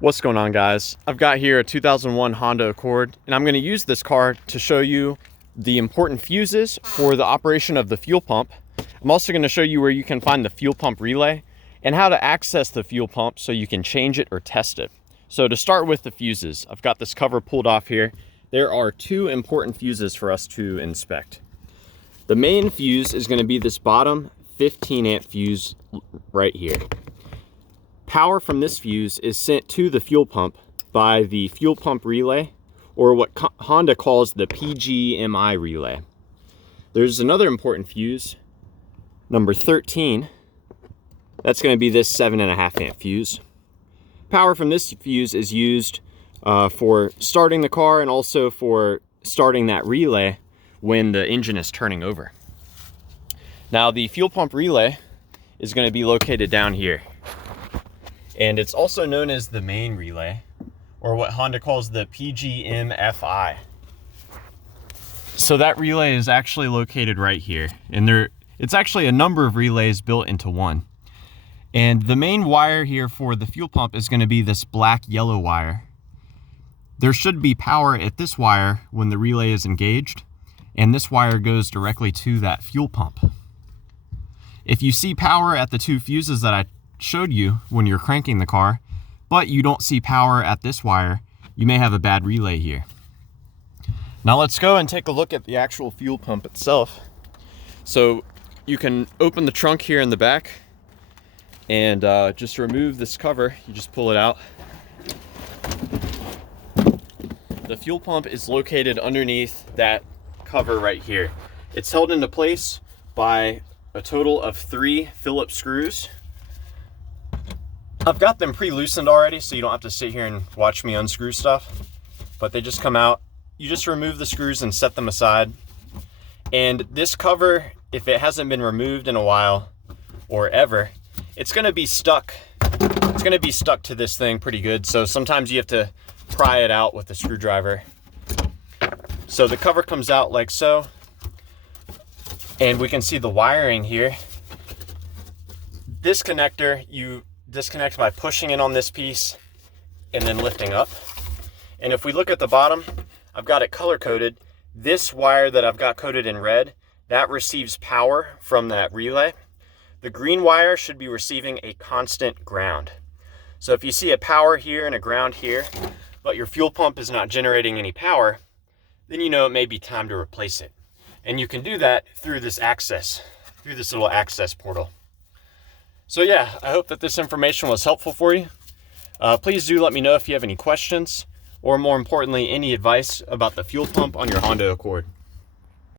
What's going on, guys? I've got here a 2001 Honda Accord, and I'm going to use this car to show you the important fuses for the operation of the fuel pump. I'm also going to show you where you can find the fuel pump relay and how to access the fuel pump so you can change it or test it. So to start with the fuses, I've got this cover pulled off here. There are two important fuses for us to inspect. The main fuse is going to be this bottom 15 amp fuse right here. Power from this fuse is sent to the fuel pump by the fuel pump relay, or what Honda calls the PGMI relay. There's another important fuse, number 13. That's going to be this 7.5 amp fuse. Power from this fuse is used for starting the car and also for starting that relay when the engine is turning over. Now the fuel pump relay is going to be located down here. And it's also known as the main relay, or what Honda calls the PGM-FI. So that relay is actually located right here. And it's actually a number of relays built into one. And the main wire here for the fuel pump is going to be this black yellow wire. There should be power at this wire when the relay is engaged, and this wire goes directly to that fuel pump. If you see power at the two fuses that I showed you when you're cranking the car, but you don't see power at this wire, you may have a bad relay here. Now let's go and take a look at the actual fuel pump itself. So you can open the trunk here in the back and just remove this cover. You just pull it out. The fuel pump is located underneath that cover right here. It's held into place by a total of 3 Phillips screws. I've got them pre-loosened already, so you don't have to sit here and watch me unscrew stuff, but they just come out. You just remove the screws and set them aside. And this cover, if it hasn't been removed in a while or ever, it's going to be stuck. It's going to be stuck to this thing pretty good. So sometimes you have to pry it out with a screwdriver. So the cover comes out like so, and we can see the wiring here. This connector, you disconnect by pushing it on this piece and then lifting up. And if we look at the bottom, I've got it color coded. This wire that I've got coded in red, that receives power from that relay. The green wire should be receiving a constant ground. So if you see a power here and a ground here, but your fuel pump is not generating any power, then you know it may be time to replace it. And you can do that through this little access portal. So yeah, I hope that this information was helpful for you. Please do let me know if you have any questions, or more importantly, any advice about the fuel pump on your Honda Accord.